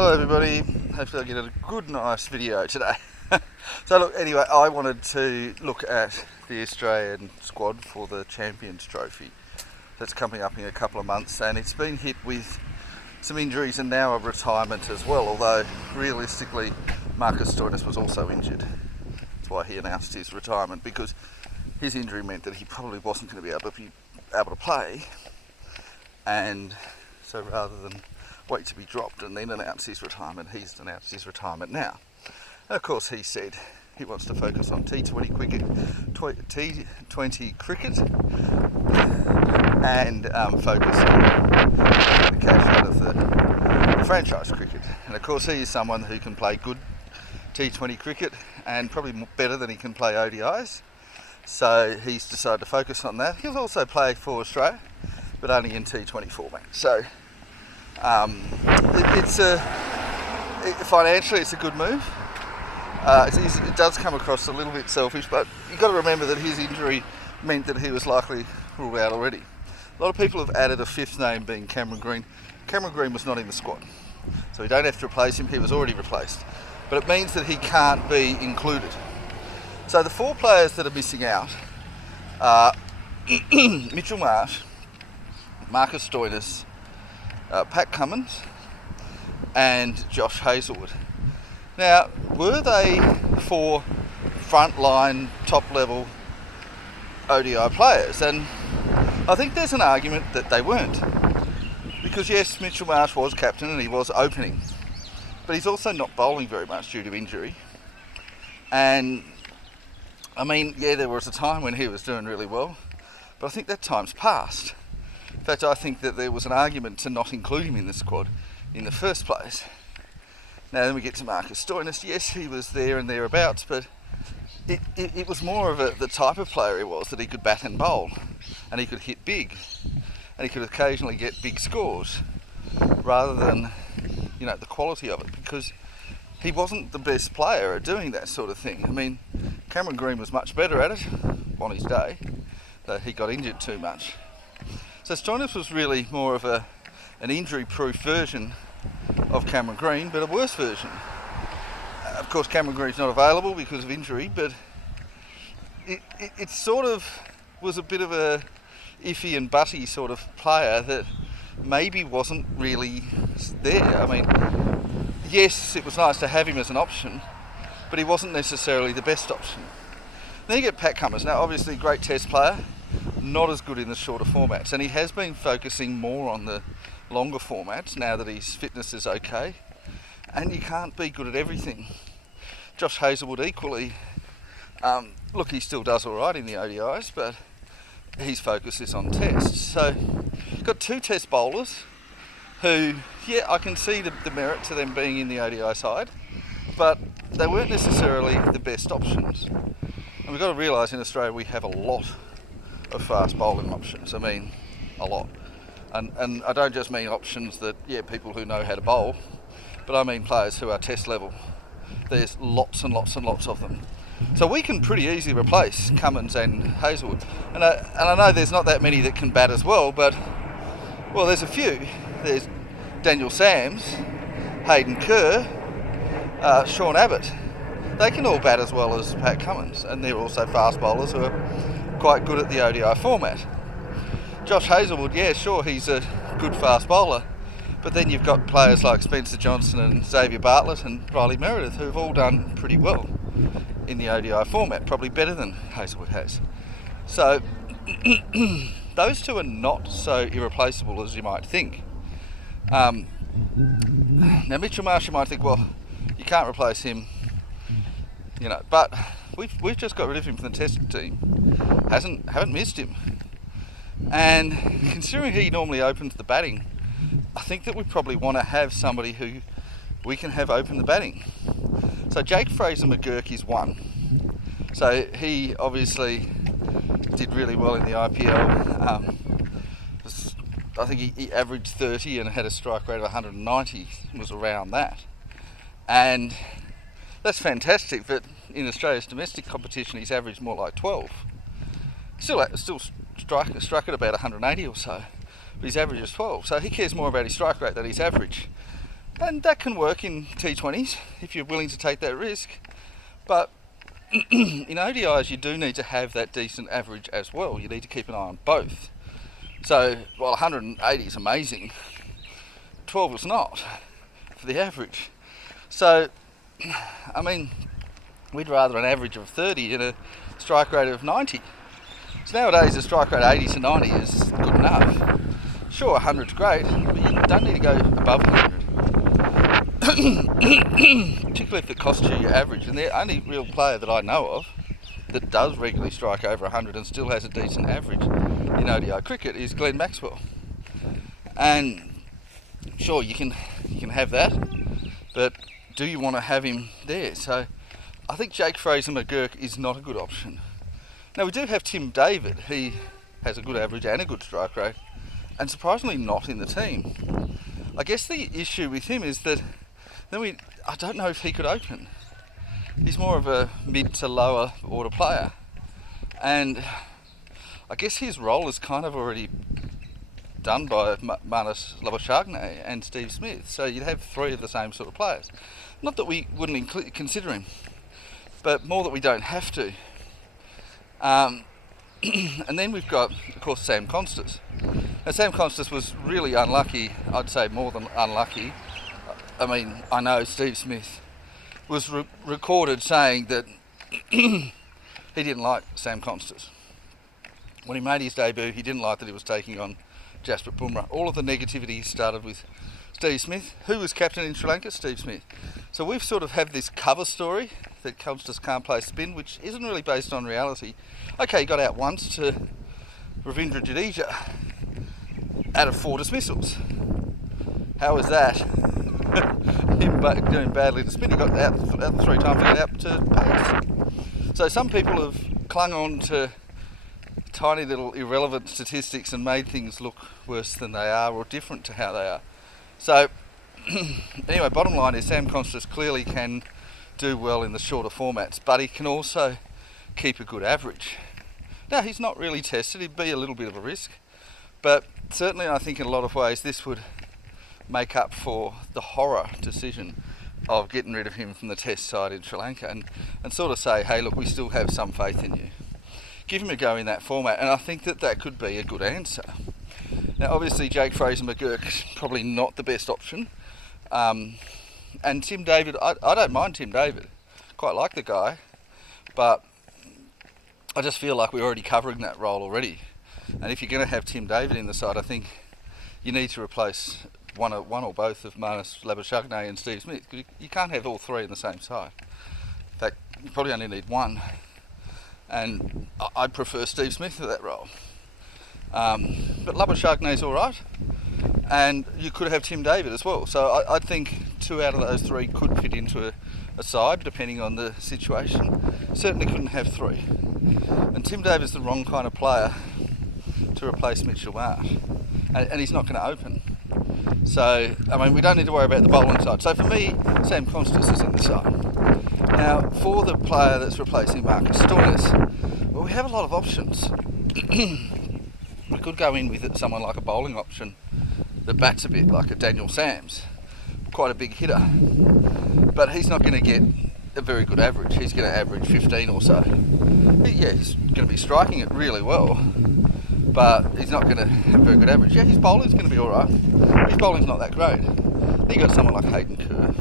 Hello everybody, hopefully I get a good nice video today. So look, anyway, I wanted to look at the Australian squad for the Champions Trophy that's coming up in a couple of months, and it's been hit with some injuries and now a retirement as well, although realistically Marcus Stoinis was also injured. That's why he announced his retirement, because his injury meant that he probably wasn't going to be able to play, and so rather than wait to be dropped and then announce his retirement, he's announced his retirement now. And of course he said he wants to focus on T20 cricket and focus on the cash out of the franchise cricket. And of course he is someone who can play good T20 cricket and probably better than he can play ODIs. So he's decided to focus on that. He'll also play for Australia, but only in T20 format. So financially it's a good move. It does come across a little bit selfish, but you've got to remember that his injury meant that he was likely ruled out already. A lot of people have added a fifth name, being Cameron Green. Cameron Green was not in the squad, so we don't have to replace him. He was already replaced, but it means that he can't be included. So the four players that are missing out are Mitchell Marsh, Marcus Stoinis, Pat Cummins and Josh Hazlewood. Now, were they four frontline, top-level ODI players? And I think there's an argument that they weren't. Because yes, Mitchell Marsh was captain and he was opening, but he's also not bowling very much due to injury. And I mean, yeah, there was a time when he was doing really well, but I think that time's passed. In fact, I think that there was an argument to not include him in the squad in the first place. Now then we get to Marcus Stoinis. Yes, he was there and thereabouts, but it was more of the type of player he was, that he could bat and bowl, and he could hit big, and he could occasionally get big scores, rather than, the quality of it, because he wasn't the best player at doing that sort of thing. I mean, Cameron Green was much better at it on his day, though he got injured too much. So Stoinis was really more of an injury-proof version of Cameron Green, but a worse version. Of course, Cameron Green's not available because of injury, but it sort of was a bit of a iffy and butty sort of player that maybe wasn't really there. I mean, yes, it was nice to have him as an option, but he wasn't necessarily the best option. Then you get Pat Cummins. Now, obviously, great test player, not as good in the shorter formats, and he has been focusing more on the longer formats now that his fitness is okay, and you can't be good at everything. Josh Hazlewood equally, look, he still does alright in the ODIs, but his focus is on tests. So you've got two test bowlers who, yeah, I can see the merit to them being in the ODI side, but they weren't necessarily the best options. And we've got to realise in Australia we have a lot of fast bowling options. I mean, a lot. And I don't just mean options that, people who know how to bowl, but I mean players who are test level. There's lots and lots and lots of them. So we can pretty easily replace Cummins and Hazlewood. And I know there's not that many that can bat as well, but, well, there's a few. There's Daniel Sams, Hayden Kerr, Sean Abbott. They can all bat as well as Pat Cummins, and they're also fast bowlers who are quite good at the ODI format. Josh Hazlewood, yeah, sure, he's a good fast bowler, but then you've got players like Spencer Johnson and Xavier Bartlett and Riley Meredith who've all done pretty well in the ODI format, probably better than Hazlewood has. So those two are not so irreplaceable as you might think. Now Mitchell Marsh, you might think, well, you can't replace him, but we've just got rid of him from the test team. Haven't missed him. And considering he normally opens the batting, I think that we probably want to have somebody who we can have open the batting. So Jake Fraser-McGurk is one. So he obviously did really well in the IPL. I think he averaged 30 and had a strike rate of 190, was around that. And that's fantastic, but in Australia's domestic competition he's averaged more like 12. Still struck at about 180 or so, but his average is 12. So he cares more about his strike rate than his average. And that can work in T20s if you're willing to take that risk. But in ODIs, you do need to have that decent average as well. You need to keep an eye on both. So while 180 is amazing, 12 is not for the average. So, I mean, we'd rather an average of 30 and a strike rate of 90. So nowadays a strike rate 80 to 90 is good enough. Sure, 100's great, but you don't need to go above 100. Particularly if it costs you your average. And the only real player that I know of that does regularly strike over 100 and still has a decent average in ODI cricket is Glenn Maxwell. And sure, you can have that, but do you want to have him there? So I think Jake Fraser-McGurk is not a good option. Now we do have Tim David. He has a good average and a good strike rate, and surprisingly not in the team. I guess the issue with him is that I don't know if he could open. He's more of a mid to lower order player, and I guess his role is kind of already done by Marnus Labuschagne and Steve Smith. So you'd have three of the same sort of players. Not that we wouldn't consider him, but more that we don't have to. And then we've got, of course, Sam Constas. Now, Sam Constas was really unlucky, I'd say more than unlucky. I mean, I know Steve Smith was recorded saying that he didn't like Sam Constas. When he made his debut, he didn't like that he was taking on Jasprit Bumrah. All of the negativity started with Steve Smith. Who was captain in Sri Lanka? Steve Smith. So we've sort of had this cover story that Constas can't play spin, which isn't really based on reality. Okay, he got out once to Ravindra Jadeja out of 4 dismissals. How was that? Him doing badly to spin. He got out 3 times and got out to pace. So some people have clung on to tiny little irrelevant statistics and made things look worse than they are or different to how they are. So anyway, bottom line is Sam Constas clearly can do well in the shorter formats, but he can also keep a good average. Now, he's not really tested. He'd be a little bit of a risk, but certainly I think in a lot of ways this would make up for the horror decision of getting rid of him from the test side in Sri Lanka and sort of say, hey, look, we still have some faith in you. Give him a go in that format, and I think that could be a good answer. Now, obviously, Jake Fraser-McGurk probably not the best option. And Tim David, I don't mind Tim David. Quite like the guy, but I just feel like we're already covering that role already. And if you're going to have Tim David in the side, I think you need to replace one or both of Marnus Labuschagne and Steve Smith. You can't have all three in the same side. In fact, you probably only need one. And I'd prefer Steve Smith for that role. But Labuschagne's all right. And you could have Tim David as well. So I think 2 out of those 3 could fit into a side, depending on the situation. Certainly couldn't have 3. And Tim David's the wrong kind of player to replace Mitchell Marsh. And he's not going to open. So, I mean, we don't need to worry about the bowling side. So for me, Sam Constas is in the side. Now, for the player that's replacing Marcus Stoinis, well, we have a lot of options. We could go in with someone like a bowling option that bats a bit, like a Daniel Sams. Quite a big hitter. But he's not going to get a very good average. He's going to average 15 or so. Yeah, he's going to be striking it really well, but he's not going to have a very good average. Yeah, his bowling's going to be alright. His bowling's not that great. Then you got someone like Hayden Kerr.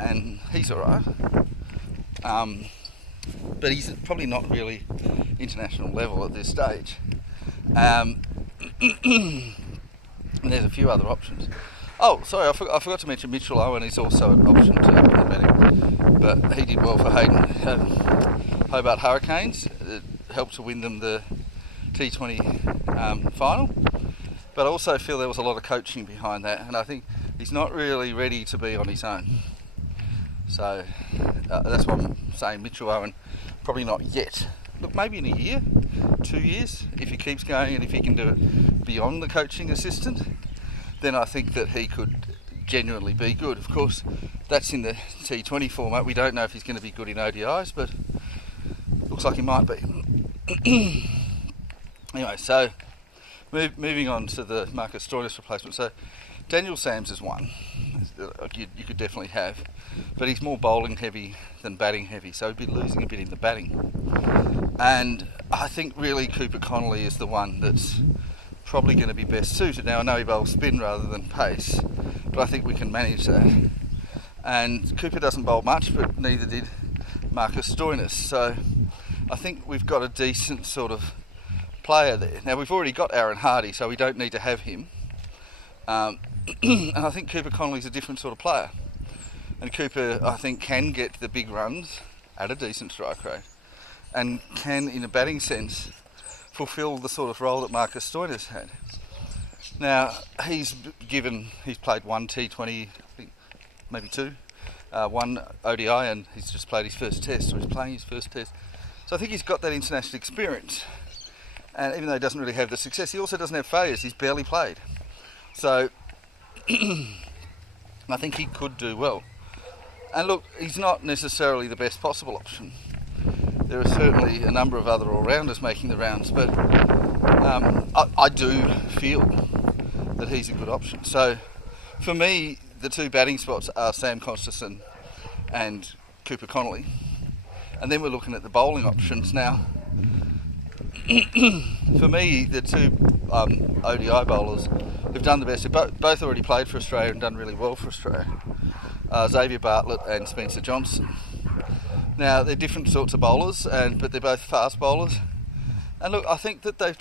And he's alright. But he's probably not really international level at this stage. And there's a few other options. Oh, sorry, I forgot to mention Mitchell Owen is also an option too in the batting. But he did well for Hayden. Hobart Hurricanes. It helped to win them the T20 final. But I also feel there was a lot of coaching behind that, and I think he's not really ready to be on his own. So that's what I'm saying. Mitchell Owen, probably not yet. Look, maybe in a year, 2 years, if he keeps going and if he can do it beyond the coaching assistant, then I think that he could genuinely be good. Of course, that's in the T20 format. We don't know if he's going to be good in ODIs, but looks like he might be. Anyway, so Moving on to the Marcus Stoinis replacement. So Daniel Sams is one you could definitely have, but he's more bowling heavy than batting heavy, so he'd be losing a bit in the batting. And I think really Cooper Connolly is the one that's probably going to be best suited. Now I know he bowls spin rather than pace, but I think we can manage that. And Cooper doesn't bowl much, but neither did Marcus Stoinis. So I think we've got a decent sort of player there. Now we've already got Aaron Hardy, so we don't need to have him. And I think Cooper Connolly's a different sort of player. And Cooper, I think, can get the big runs at a decent strike rate, and can, in a batting sense, fulfil the sort of role that Marcus Stoinis had. Now he's played one T20, I think, maybe two, one ODI, and he's just played his first test, or he's playing his first test. So I think he's got that international experience. And even though he doesn't really have the success, he also doesn't have failures. He's barely played. So I think he could do well. And look, he's not necessarily the best possible option. There are certainly a number of other all-rounders making the rounds, but I do feel that he's a good option. So for me, the two batting spots are Sam Consterson and Cooper Connolly. And then we're looking at the bowling options now. For me, the two ODI bowlers who've done the best, they've both already played for Australia and done really well for Australia, Xavier Bartlett and Spencer Johnson. Now, they're different sorts of bowlers, but they're both fast bowlers. And look, I think that they've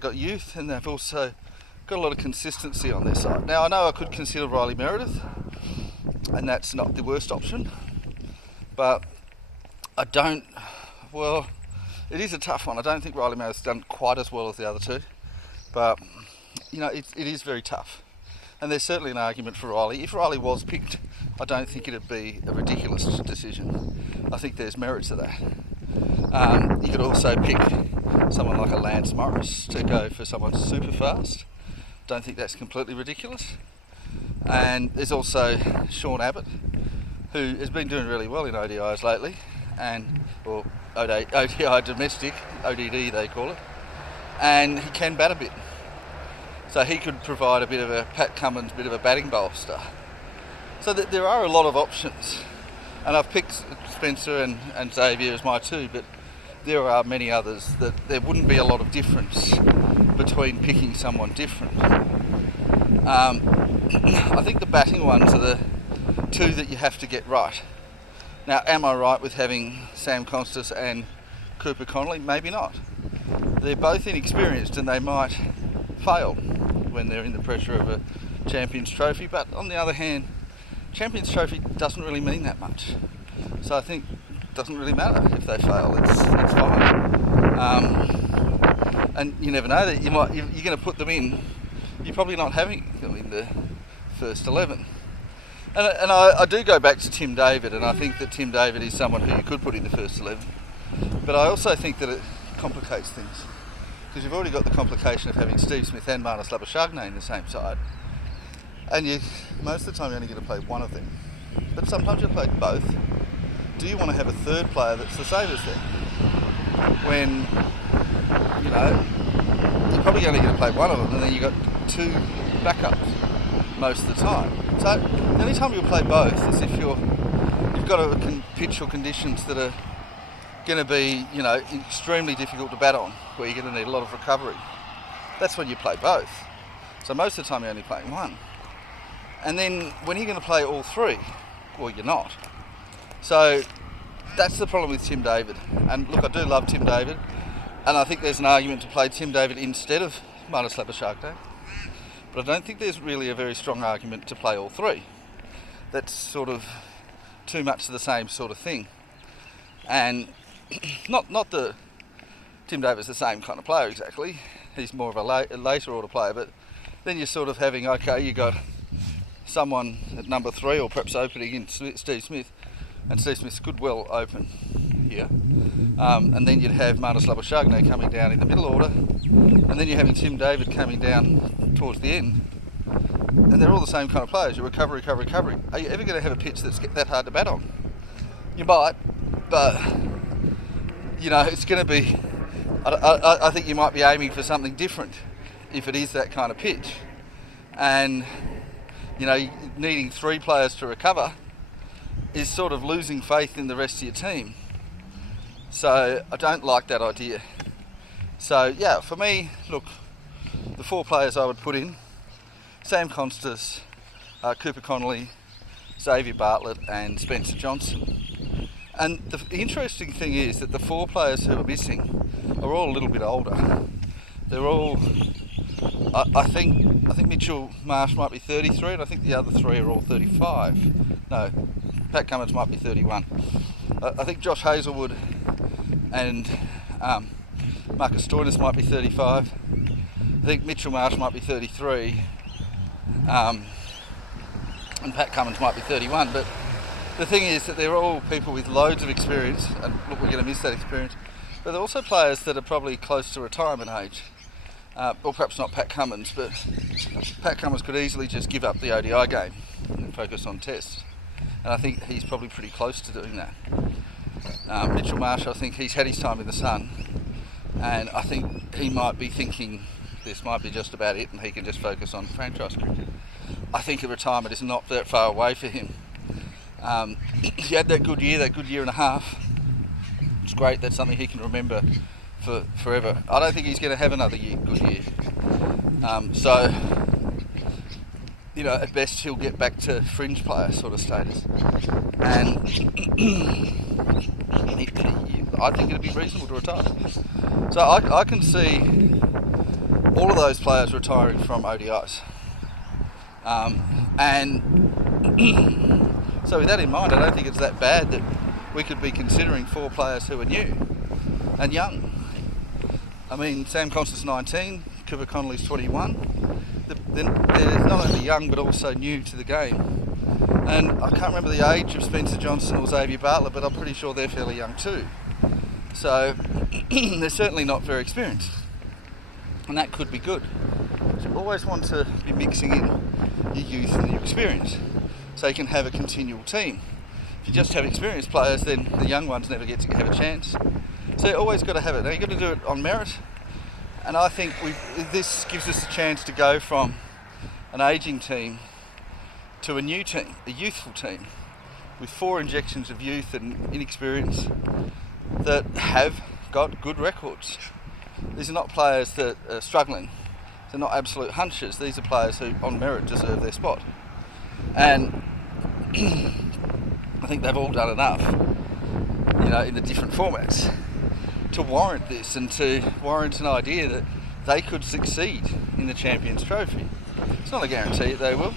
got youth, and they've also got a lot of consistency on their side. Now, I know I could consider Riley Meredith, and that's not the worst option, but it is a tough one. I don't think Riley Meredith's done quite as well as the other two, but it is very tough. And there's certainly an argument for Riley. If Riley was picked, I don't think it'd be a ridiculous decision. I think there's merit to that. You could also pick someone like a Lance Morris to go for someone super fast. Don't think that's completely ridiculous. And there's also Sean Abbott, who has been doing really well in ODIs lately, or ODI domestic, ODD they call it, and he can bat a bit. So he could provide a bit of a Pat Cummins, bit of a batting bolster. So there are a lot of options, and I've picked Spencer and Xavier as my two, but there are many others that there wouldn't be a lot of difference between picking someone different. I think the batting ones are the two that you have to get right. Now, am I right with having Sam Constance and Cooper Connolly? Maybe not. They're both inexperienced and they might fail when they're in the pressure of a Champions Trophy, but on the other hand, Champions Trophy doesn't really mean that much. So I think it doesn't really matter if they fail, it's fine. And you never know, that you're going to put them in, you're probably not having them in the first 11. And I do go back to Tim David, and I think that Tim David is someone who you could put in the first 11. But I also think that it complicates things, because you've already got the complication of having Steve Smith and Marnus Labuschagne in the same side. And most of the time you're only going to play one of them. But sometimes you'll play both. Do you want to have a third player that's the same as them? When, you're probably only going to play one of them, and then you've got two backups most of the time. So the only time you'll play both is if you've got a pitch or conditions that are going to be, extremely difficult to bat on, where you're going to need a lot of recovery. That's when you play both. So most of the time you're only playing one. And then when you're going to play all three, well, you're not. So that's the problem with Tim David. And look, I do love Tim David, and I think there's an argument to play Tim David instead of Marnus Labuschagne. But I don't think there's really a very strong argument to play all three. That's sort of too much of the same sort of thing. And not that Tim David's the same kind of player exactly. He's more of a later order player, but then you're sort of having, you got someone at number 3 or perhaps opening in Steve Smith, and Steve Smith could well open here. And then you'd have Marnus Labuschagne coming down in the middle order, and then you're having Tim David coming down towards the end. And they're all the same kind of players. You recover. Are you ever going to have a pitch that's that hard to bat on? You might, but it's going to be. I think you might be aiming for something different if it is that kind of pitch. And, needing 3 players to recover is sort of losing faith in the rest of your team. So I don't like that idea. So yeah, for me, look, the 4 players I would put in: Sam Constas, Cooper Connolly, Xavier Bartlett and Spencer Johnson. And the interesting thing is that the 4 players who are missing are all a little bit older. They're all, I think Mitchell Marsh might be 33, and I think the other 3 are all 35. No, Pat Cummins might be 31. I think Josh Hazelwood and Marcus Stoinis might be 35. I think Mitchell Marsh might be 33. And Pat Cummins might be 31. But the thing is that they're all people with loads of experience, and look, we're going to miss that experience. But they're also players that are probably close to retirement age. Or perhaps not Pat Cummins, but Pat Cummins could easily just give up the ODI game and focus on tests. And I think he's probably pretty close to doing that. Mitchell Marsh, I think he's had his time in the sun, and I think he might be thinking this might be just about it and he can just focus on franchise cricket. I think a retirement is not that far away for him. He had that good year and a half. It's great, that's something he can remember for forever. I don't think he's going to have another good year. At best he'll get back to fringe player sort of status. And I think it'd be reasonable to retire. So I can see all of those players retiring from ODIs. So with that in mind, I don't think it's that bad that we could be considering 4 players who are new and young. I mean, Sam Constas 19, Cooper Connolly's 21. They're not only young but also new to the game. And I can't remember the age of Spencer Johnson or Xavier Bartlett, but I'm pretty sure they're fairly young too. So they're certainly not very experienced. And that could be good. So you always want to be mixing in your youth and your experience so you can have a continual team. If you just have experienced players, then the young ones never get to have a chance. So you always got to have it. Now you've got to do it on merit. And I think this gives us a chance to go from an ageing team to a new team, a youthful team, with 4 injections of youth and inexperience that have got good records. These are not players that are struggling. They're not absolute hunches. These are players who, on merit, deserve their spot. And I think they've all done enough, in the different formats to warrant this and to warrant an idea that they could succeed in the Champions Trophy. It's not a guarantee that they will,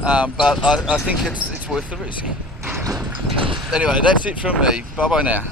but I think it's worth the risk. Anyway, that's it from me. Bye bye now.